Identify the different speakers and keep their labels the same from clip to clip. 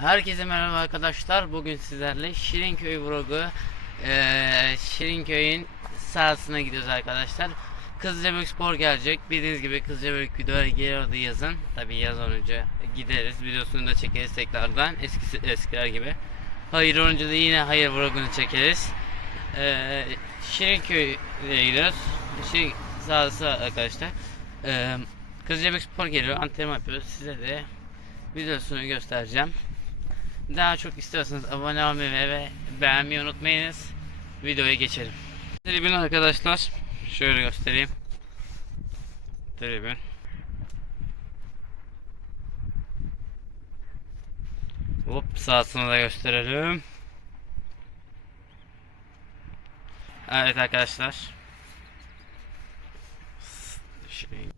Speaker 1: Herkese merhaba arkadaşlar. Bugün sizlerle Şirinköy vlogu eee Şirinköy'ün sahasına gidiyoruz arkadaşlar. Kızılcabük Spor gelecek. Bildiğiniz gibi Kızılcabük videoları geliyordu yazın. Tabi yaz önce gideriz. Videosunu da çekeriz tekrardan. Eskisi, eskiler gibi. Hayır olunca da yine hayır vlogunu çekeriz. Eee Şirinköy'e gidiyoruz. Şirin sahası arkadaşlar. Eee Kızılcabük Spor geliyor. Antrenman yapıyoruz. Size de videosunu göstereceğim. Daha çok istiyorsanız abone olmayı ve beğenmeyi unutmayınız. Videoya geçelim. Tribün arkadaşlar. Şöyle göstereyim. Tribün. Hop sahasını da gösterelim. Evet arkadaşlar. Şey.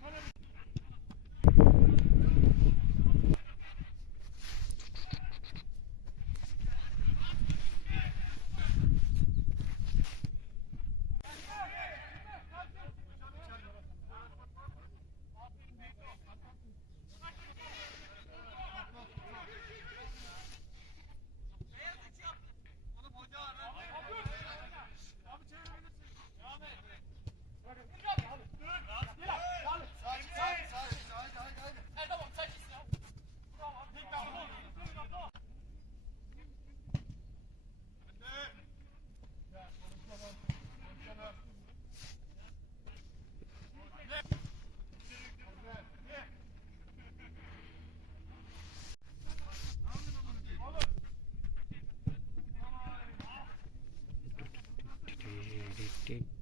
Speaker 1: thinking